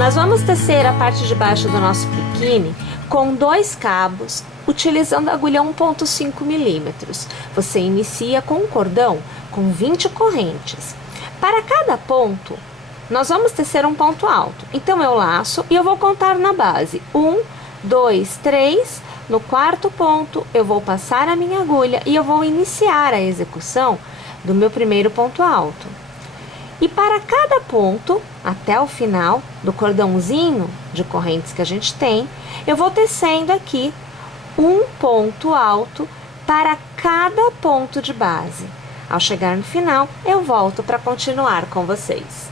Nós vamos tecer a parte de baixo do nosso biquíni com 2 cabos, utilizando a agulha 1,5 milímetros. Você inicia com um cordão com 20 correntes. Para cada ponto, nós vamos tecer um ponto alto. Então, eu laço e eu vou contar na base. 1, 2, 3. No 4º ponto, eu vou passar a minha agulha e eu vou iniciar a execução do meu primeiro ponto alto. E para cada ponto, até o final do cordãozinho de correntes que a gente tem, eu vou tecendo aqui um ponto alto para cada ponto de base. Ao chegar no final, eu volto para continuar com vocês.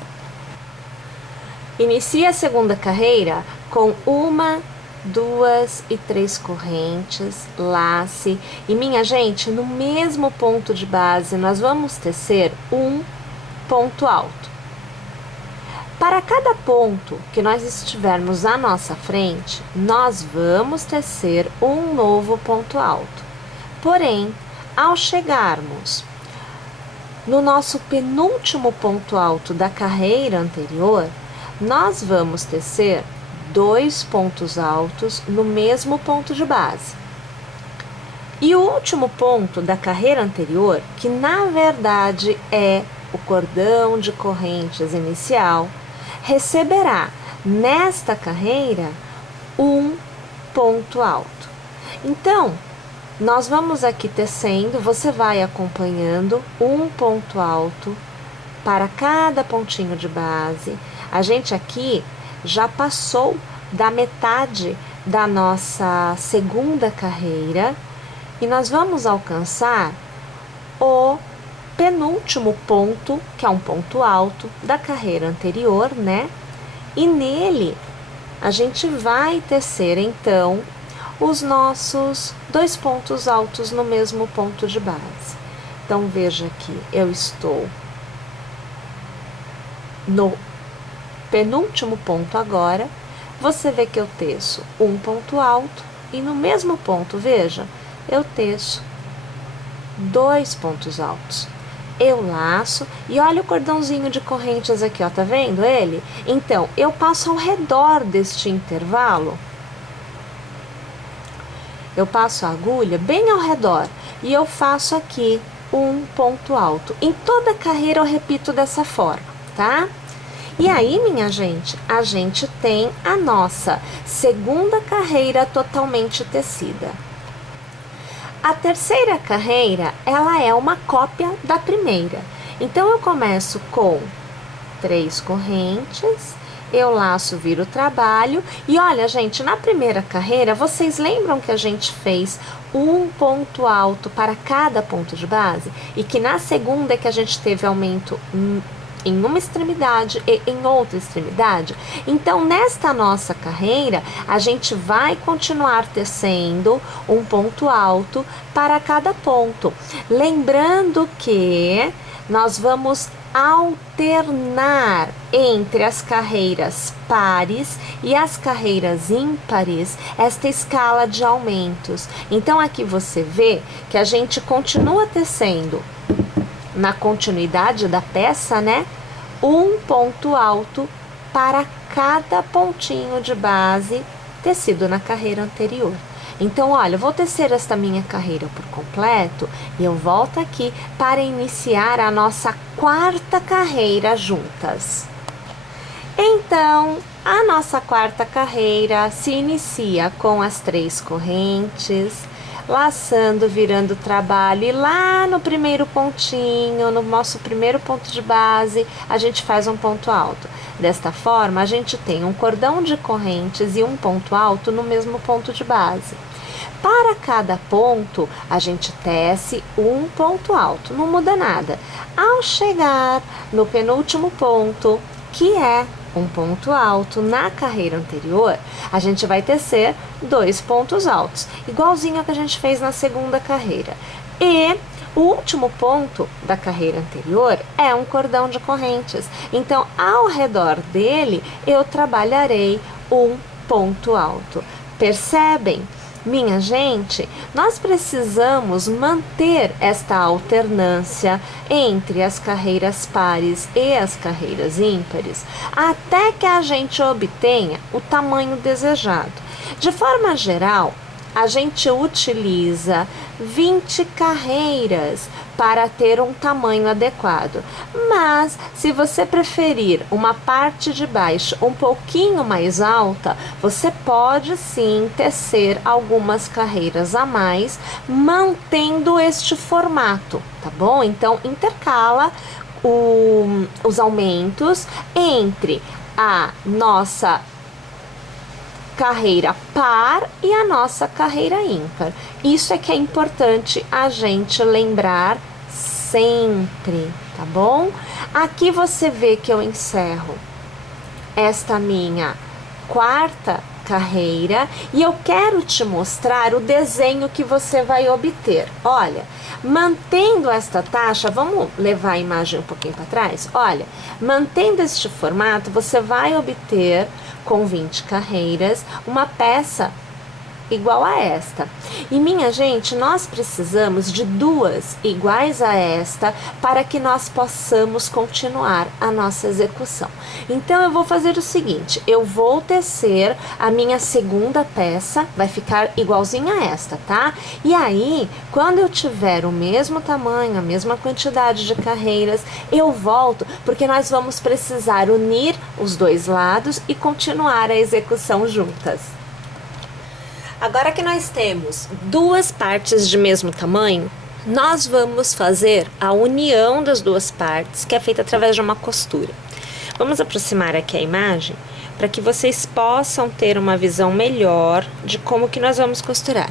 Inicie a segunda carreira com 1, 2 e 3 correntes, lace. E minha gente, no mesmo ponto de base, nós vamos tecer um ponto alto. Para cada ponto que nós estivermos à nossa frente, nós vamos tecer um novo ponto alto. Porém, ao chegarmos no nosso penúltimo ponto alto da carreira anterior, nós vamos tecer 2 pontos altos no mesmo ponto de base. E o último ponto da carreira anterior, que na verdade é o cordão de correntes inicial, receberá nesta carreira um ponto alto. Então, nós vamos aqui tecendo, você vai acompanhando um ponto alto para cada pontinho de base. A gente aqui já passou da metade da nossa segunda carreira e nós vamos alcançar o penúltimo ponto, que é um ponto alto da carreira anterior, né? E nele a gente vai tecer então os nossos 2 pontos altos no mesmo ponto de base. Então veja que eu estou no penúltimo ponto agora. Você vê que eu teço um ponto alto e no mesmo ponto, veja, eu teço 2 pontos altos. Eu laço e olha o cordãozinho de correntes aqui, ó, tá vendo ele? Então, eu passo ao redor deste intervalo, eu passo a agulha bem ao redor e eu faço aqui um ponto alto. Em toda a carreira eu repito dessa forma, tá? E aí, minha gente, a gente tem a nossa segunda carreira totalmente tecida. A terceira carreira, ela é uma cópia da primeira. Então, eu começo com 3 correntes, eu laço, viro o trabalho. E olha, gente, na primeira carreira, vocês lembram que a gente fez um ponto alto para cada ponto de base? E que na segunda é que a gente teve aumento em uma extremidade e em outra extremidade? Então, nesta nossa carreira, a gente vai continuar tecendo um ponto alto para cada ponto. Lembrando que nós vamos alternar entre as carreiras pares e as carreiras ímpares esta escala de aumentos. Então, aqui você vê que a gente continua tecendo na continuidade da peça, né? Um ponto alto para cada pontinho de base tecido na carreira anterior. Então, olha, eu vou tecer esta minha carreira por completo e eu volto aqui para iniciar a nossa 4ª carreira juntas. Então, a nossa 4ª carreira se inicia com as 3 correntes, laçando, virando o trabalho, e lá no primeiro pontinho, no nosso primeiro ponto de base, a gente faz um ponto alto. Desta forma, a gente tem um cordão de correntes e um ponto alto no mesmo ponto de base. Para cada ponto, a gente tece um ponto alto, não muda nada. Ao chegar no penúltimo ponto, que é um ponto alto na carreira anterior, a gente vai tecer 2 pontos altos, igualzinho ao que a gente fez na segunda carreira. E o último ponto da carreira anterior é um cordão de correntes. Então, ao redor dele, eu trabalharei um ponto alto. Percebem minha gente, nós precisamos manter esta alternância entre as carreiras pares e as carreiras ímpares até que a gente obtenha o tamanho desejado. De forma geral, a gente utiliza 20 carreiras para ter um tamanho adequado. Mas, se você preferir uma parte de baixo um pouquinho mais alta, você pode sim tecer algumas carreiras a mais, mantendo este formato, tá bom? Então, intercala os aumentos entre a nossa carreira par e a nossa carreira ímpar. Isso é que é importante a gente lembrar sempre, tá bom? Aqui você vê que eu encerro esta minha quarta carreira e eu quero te mostrar o desenho que você vai obter. Olha, mantendo esta taxa, vamos levar a imagem um pouquinho para trás? Olha, mantendo este formato, você vai obter com 20 carreiras uma peça igual a esta. E minha gente, nós precisamos de duas iguais a esta para que nós possamos continuar a nossa execução. Então eu vou fazer o seguinte, eu vou tecer a minha segunda peça, vai ficar igualzinha a esta, tá? E aí, quando eu tiver o mesmo tamanho, a mesma quantidade de carreiras, eu volto, porque nós vamos precisar unir os dois lados e continuar a execução juntas. Agora que nós temos duas partes de mesmo tamanho, nós vamos fazer a união das duas partes, que é feita através de uma costura. Vamos aproximar aqui a imagem para que vocês possam ter uma visão melhor de como que nós vamos costurar.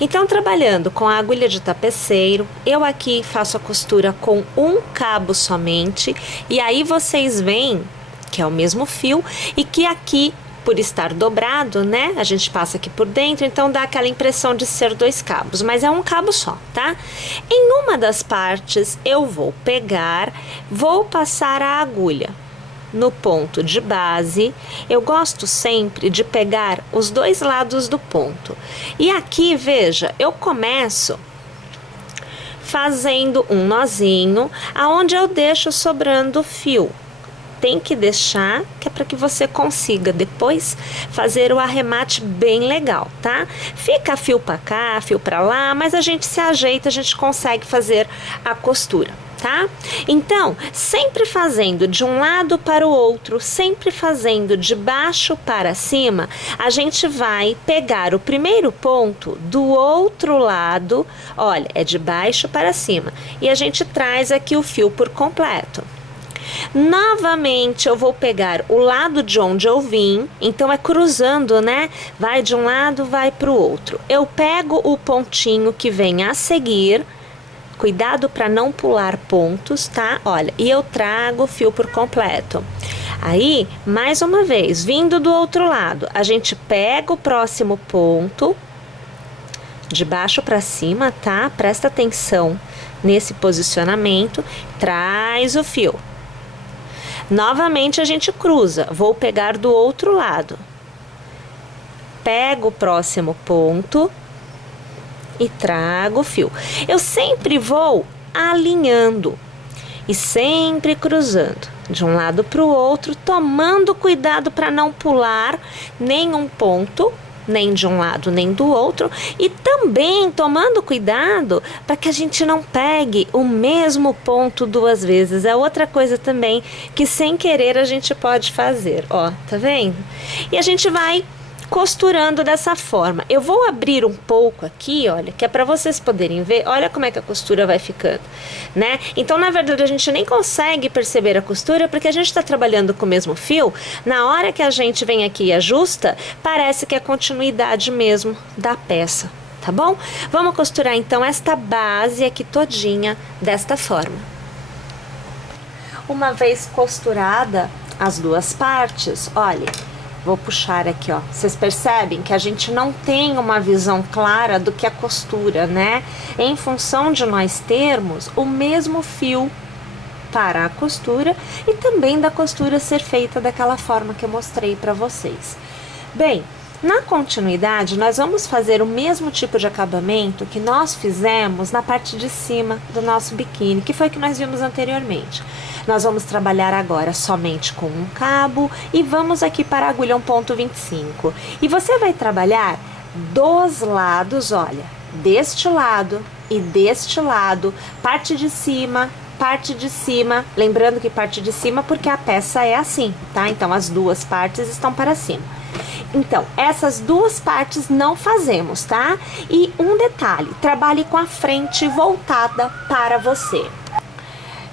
Então, trabalhando com a agulha de tapeceiro, eu aqui faço a costura com um cabo somente, e aí vocês veem que é o mesmo fio e que aqui, por estar dobrado, né? A gente passa aqui por dentro, então dá aquela impressão de ser dois cabos, mas é um cabo só, tá? Em uma das partes eu vou pegar, vou passar a agulha no ponto de base. Eu gosto sempre de pegar os dois lados do ponto. E aqui, veja, eu começo fazendo um nozinho, aonde eu deixo sobrando fio. Tem que deixar, que é para que você consiga depois fazer o arremate bem legal, tá? Fica fio para cá, fio para lá, mas a gente se ajeita, a gente consegue fazer a costura, tá? Então, sempre fazendo de um lado para o outro, sempre fazendo de baixo para cima, a gente vai pegar o primeiro ponto do outro lado, olha, é de baixo para cima, e a gente traz aqui o fio por completo. Novamente eu vou pegar o lado de onde eu vim, então é cruzando, né? Vai de um lado, vai para o outro. Eu pego o pontinho que vem a seguir, cuidado para não pular pontos, tá? Olha, e eu trago o fio por completo. Aí, mais uma vez, vindo do outro lado, a gente pega o próximo ponto, de baixo para cima, tá? Presta atenção nesse posicionamento, traz o fio. Novamente a gente cruza, vou pegar do outro lado, pego o próximo ponto e trago o fio. Eu sempre vou alinhando e sempre cruzando de um lado para o outro, tomando cuidado para não pular nenhum ponto, nem de um lado nem do outro, e também tomando cuidado para que a gente não pegue o mesmo ponto duas vezes. É outra coisa também que sem querer a gente pode fazer, ó, tá vendo? E a gente vai costurando dessa forma. Eu vou abrir um pouco aqui, olha, que é para vocês poderem ver, olha como é que a costura vai ficando, né? Então, na verdade, a gente nem consegue perceber a costura porque a gente está trabalhando com o mesmo fio. Na hora que a gente vem aqui e ajusta, parece que é continuidade mesmo da peça, tá bom? Vamos costurar então esta base aqui todinha desta forma. Uma vez costurada as duas partes, olha, vou puxar aqui, ó. Vocês percebem que a gente não tem uma visão clara do que é costura, né? Em função de nós termos o mesmo fio para a costura e também da costura ser feita daquela forma que eu mostrei para vocês. Bem, Na continuidade, nós vamos fazer o mesmo tipo de acabamento que nós fizemos na parte de cima do nosso biquíni, que foi o que nós vimos anteriormente. Nós vamos trabalhar agora somente com um cabo e vamos aqui para a agulha 1,25. E você vai trabalhar dos lados, olha, deste lado e deste lado, parte de cima, lembrando que parte de cima porque a peça é assim, tá? Então as duas partes estão para cima. Então, essas duas partes não fazemos, tá? E um detalhe, trabalhe com a frente voltada para você.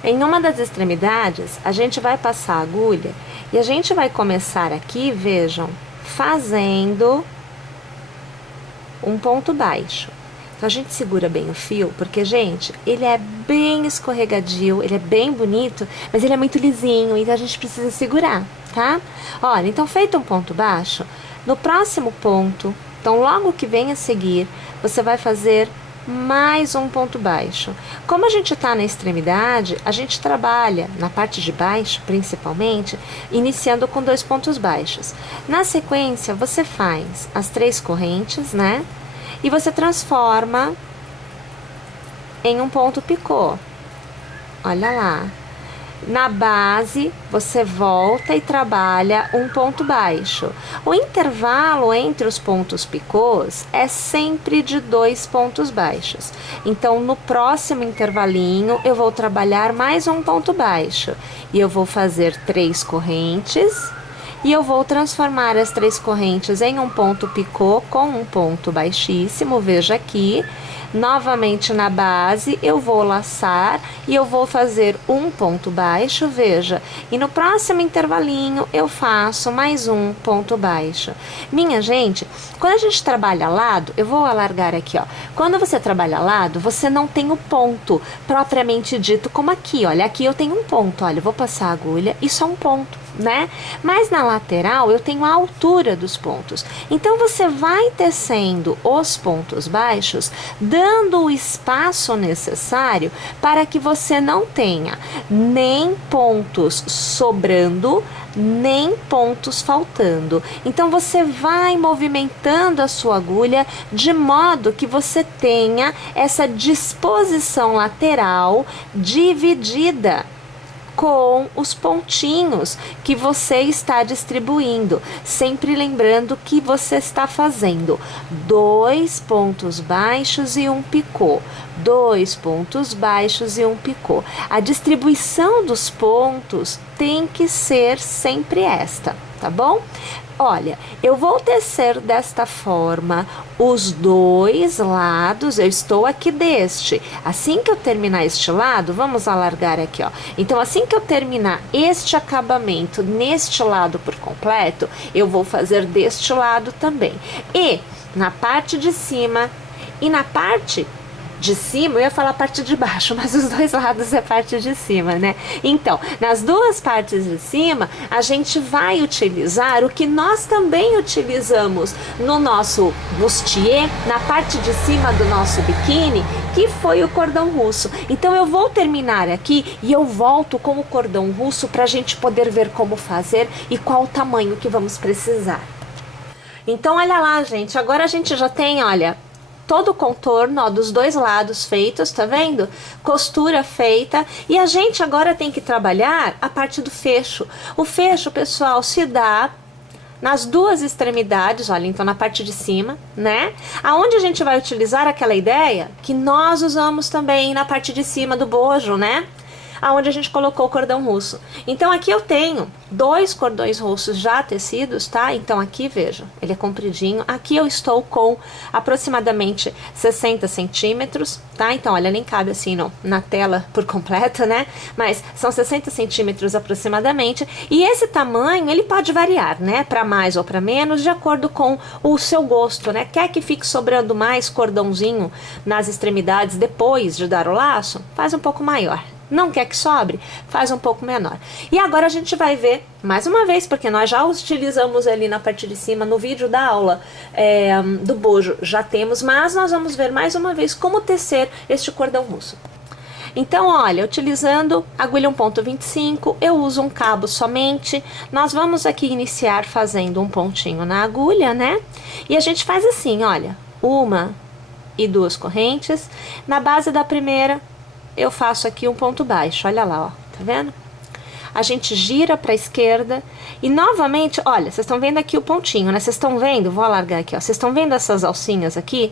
Em uma das extremidades, a gente vai passar a agulha e a gente vai começar aqui, vejam, fazendo um ponto baixo. Então, a gente segura bem o fio, porque, gente, ele é bem escorregadio, ele é bem bonito, mas ele é muito lisinho, então a gente precisa segurar, tá? Olha, então, feito um ponto baixo, no próximo ponto, então, logo que vem a seguir, você vai fazer mais um ponto baixo. Como a gente está na extremidade, a gente trabalha na parte de baixo, principalmente, iniciando com 2 pontos baixos. Na sequência, você faz as 3 correntes, né? E você transforma em um ponto picô. Olha lá. Na base, você volta e trabalha um ponto baixo. O intervalo entre os pontos picôs é sempre de 2 pontos baixos. Então, no próximo intervalinho, eu vou trabalhar mais um ponto baixo. E eu vou fazer 3 correntes. E eu vou transformar as 3 correntes em um ponto picô com um ponto baixíssimo, veja aqui. Novamente na base, eu vou laçar e eu vou fazer um ponto baixo, veja. E no próximo intervalinho, eu faço mais um ponto baixo. Minha gente, quando a gente trabalha lado, eu vou alargar aqui, ó. Quando você trabalha lado, você não tem o ponto propriamente dito como aqui, olha. Aqui eu tenho um ponto, olha, eu vou passar a agulha e só um ponto, né? Mas na lateral eu tenho a altura dos pontos. Então você vai tecendo os pontos baixos, dando o espaço necessário para que você não tenha nem pontos sobrando, nem pontos faltando. Então você vai movimentando a sua agulha de modo que você tenha essa disposição lateral dividida com os pontinhos que você está distribuindo, sempre lembrando que você está fazendo 2 pontos baixos e um picô, 2 pontos baixos e um picô. A distribuição dos pontos tem que ser sempre esta, tá bom? Olha, eu vou tecer desta forma os 2 lados, eu estou aqui deste. Assim que eu terminar este lado, vamos alargar aqui, ó. Então, assim que eu terminar este acabamento neste lado por completo, eu vou fazer deste lado também. E na parte de cima e na parte de cima, eu ia falar parte de baixo, mas os 2 lados é parte de cima, né? Então, nas 2 partes de cima, a gente vai utilizar o que nós também utilizamos no nosso bustier, na parte de cima do nosso biquíni, que foi o cordão russo. Então, eu vou terminar aqui e eu volto com o cordão russo para a gente poder ver como fazer e qual o tamanho que vamos precisar. Então, olha lá, gente, agora a gente já tem, olha, todo o contorno, ó, dos 2 lados feitos, tá vendo? Costura feita. E a gente agora tem que trabalhar a parte do fecho. O fecho, pessoal, se dá nas 2 extremidades, olha, então na parte de cima, né? Aonde a gente vai utilizar aquela ideia que nós usamos também na parte de cima do bojo, né? Aonde a gente colocou o cordão russo. Então aqui eu tenho 2 cordões russos já tecidos, tá? Então aqui, veja, ele é compridinho. Aqui eu estou com aproximadamente 60 centímetros, tá? Então, olha, nem cabe assim na tela por completo, né? Mas são 60 centímetros aproximadamente. E esse tamanho, ele pode variar, né? Para mais ou para menos, de acordo com o seu gosto, né? Quer que fique sobrando mais cordãozinho nas extremidades depois de dar o laço? Faz um pouco maior. Não quer que sobre? Faz um pouco menor. E agora a gente vai ver, mais uma vez, porque nós já utilizamos ali na parte de cima, no vídeo da aula do bojo, já temos, mas nós vamos ver mais uma vez como tecer este cordão russo. Então, olha, utilizando agulha 1,25, eu uso um cabo somente. Nós vamos aqui iniciar fazendo um pontinho na agulha, né? E a gente faz assim, olha, 1 e 2 correntes. Na base da primeira, eu faço aqui um ponto baixo, olha lá, ó, tá vendo? A gente gira para a esquerda e novamente, olha, vocês estão vendo aqui o pontinho, né? Vocês estão vendo? Vou alargar aqui, ó. Vocês estão vendo essas alcinhas aqui?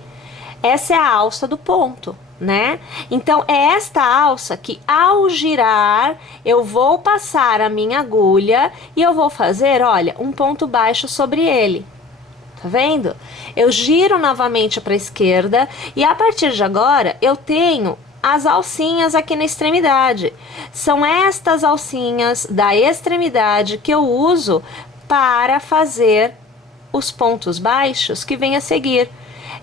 Essa é a alça do ponto, né? Então, é esta alça que, ao girar, eu vou passar a minha agulha e eu vou fazer, olha, um ponto baixo sobre ele. Tá vendo? Eu giro novamente para a esquerda e, a partir de agora, eu tenho as alcinhas aqui na extremidade. São estas alcinhas da extremidade que eu uso para fazer os pontos baixos que vem a seguir.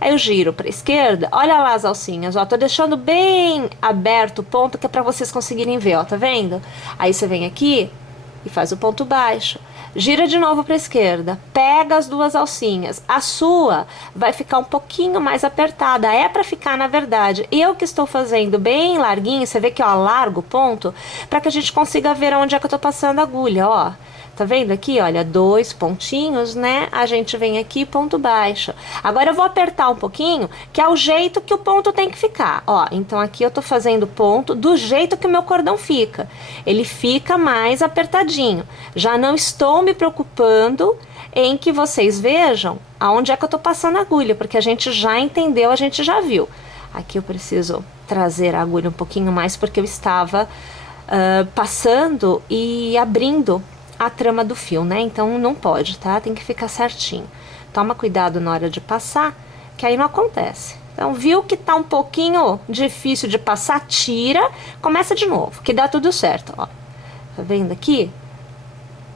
Aí eu giro para a esquerda, olha lá as alcinhas, ó, tô deixando bem aberto o ponto que é para vocês conseguirem ver, ó, tá vendo? Aí você vem aqui e faz o ponto baixo. Gira de novo para a esquerda, pega as duas alcinhas. A sua vai ficar um pouquinho mais apertada, é para ficar na verdade. Eu que estou fazendo bem larguinho, você vê que ó, largo o ponto, para que a gente consiga ver onde é que eu tô passando a agulha, ó. Tá vendo aqui, olha, 2 pontinhos, né? A gente vem aqui, ponto baixo. Agora eu vou apertar um pouquinho, que é o jeito que o ponto tem que ficar. Ó, então aqui eu tô fazendo ponto do jeito que o meu cordão fica. Ele fica mais apertadinho. Já não estou me preocupando em que vocês vejam aonde é que eu tô passando a agulha, porque a gente já entendeu, a gente já viu. Aqui eu preciso trazer a agulha um pouquinho mais, porque eu estava passando e abrindo a trama do fio, né? Então não pode, tá? Tem que ficar certinho. Toma cuidado na hora de passar, que aí não acontece. Então, viu que tá um pouquinho difícil de passar? Tira, começa de novo, que dá tudo certo, ó. Tá vendo aqui?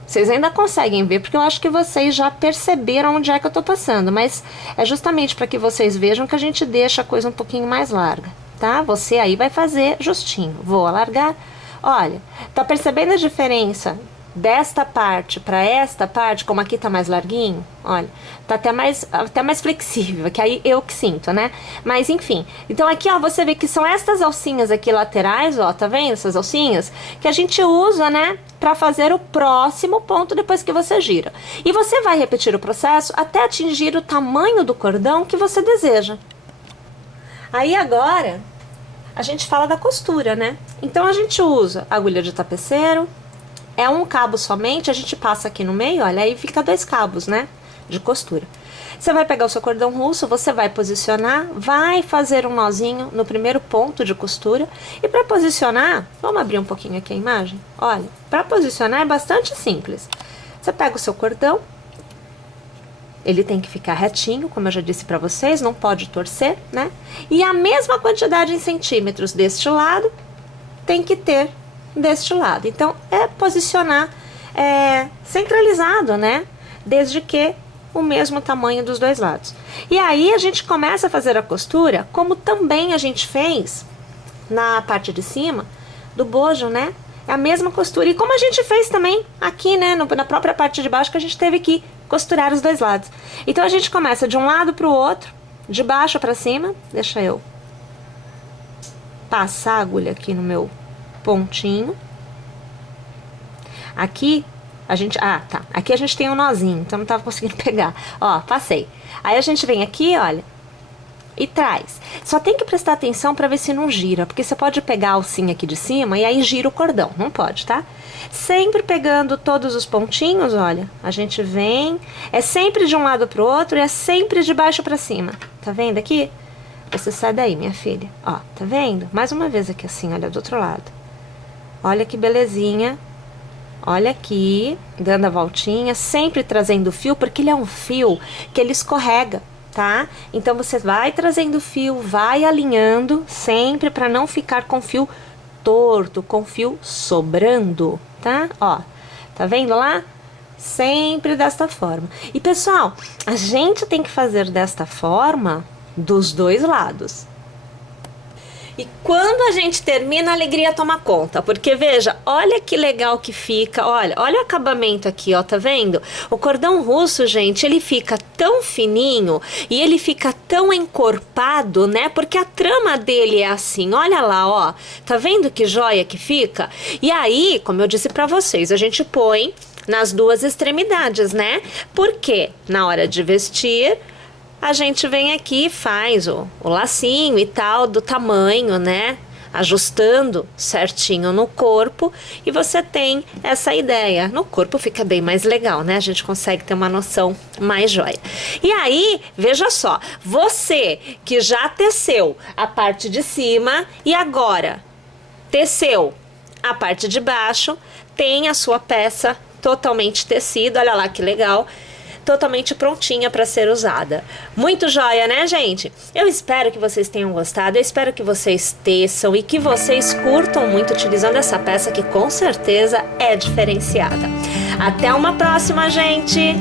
Vocês ainda conseguem ver, porque eu acho que vocês já perceberam onde é que eu tô passando, mas é justamente para que vocês vejam que a gente deixa a coisa um pouquinho mais larga, tá? Você aí vai fazer justinho. Vou alargar. Olha, tá percebendo a diferença desta parte para esta parte, como aqui tá mais larguinho, olha, tá até mais flexível, que aí eu que sinto, né? Mas enfim, então aqui ó, você vê que são estas alcinhas aqui laterais, ó, tá vendo essas alcinhas? Que a gente usa, né, para fazer o próximo ponto depois que você gira. E você vai repetir o processo até atingir o tamanho do cordão que você deseja. Aí agora, a gente fala da costura, né? Então a gente usa agulha de tapeceiro. É um cabo somente, a gente passa aqui no meio, olha, aí fica 2 cabos, né, de costura. Você vai pegar o seu cordão russo, você vai posicionar, vai fazer um nozinho no primeiro ponto de costura. E para posicionar, vamos abrir um pouquinho aqui a imagem? Olha, para posicionar é bastante simples. Você pega o seu cordão, ele tem que ficar retinho, como eu já disse para vocês, não pode torcer, né? E a mesma quantidade em centímetros deste lado tem que ter deste lado. Então, é posicionar centralizado, né? Desde que o mesmo tamanho dos dois lados. E aí, a gente começa a fazer a costura, como também a gente fez na parte de cima do bojo, né? É a mesma costura. E como a gente fez também aqui, né? Na própria parte de baixo, que a gente teve que costurar os dois lados. Então, a gente começa de um lado para o outro, de baixo para cima. Deixa eu passar a agulha aqui no meu pontinho. Aqui a gente, tá, aqui a gente tem um nozinho, então não tava conseguindo pegar, ó, passei. Aí a gente vem aqui, olha, e traz. Só tem que prestar atenção para ver se não gira, porque você pode pegar a alcinha aqui de cima e aí gira o cordão, não pode, tá? Sempre pegando todos os pontinhos, olha, a gente vem, é sempre de um lado pro outro e é sempre de baixo para cima, tá vendo aqui? Você sai daí, minha filha, ó, tá vendo? Mais uma vez aqui assim, olha, do outro lado. Olha que belezinha. Olha aqui, dando a voltinha, sempre trazendo o fio, porque ele é um fio que ele escorrega, tá? Então, você vai trazendo o fio, vai alinhando, sempre para não ficar com fio torto, com fio sobrando, tá? Ó, tá vendo lá? Sempre desta forma. E, pessoal, a gente tem que fazer desta forma dos dois lados. E quando a gente termina, a alegria toma conta, porque veja, olha que legal que fica, olha o acabamento aqui, ó, tá vendo? O cordão russo, gente, ele fica tão fininho e ele fica tão encorpado, né? Porque a trama dele é assim, olha lá, ó. Tá vendo que joia que fica? E aí, como eu disse pra vocês, a gente põe nas duas extremidades, né? Porque na hora de vestir, a gente vem aqui e faz o lacinho e tal, do tamanho, né? Ajustando certinho no corpo, e você tem essa ideia. No corpo fica bem mais legal, né? A gente consegue ter uma noção mais joia. E aí, veja só, você que já teceu a parte de cima e agora teceu a parte de baixo, tem a sua peça totalmente tecida, olha lá que legal, totalmente prontinha para ser usada. Muito joia, né, gente? Eu espero que vocês tenham gostado, eu espero que vocês teçam e que vocês curtam muito utilizando essa peça que com certeza é diferenciada. Até uma próxima, gente!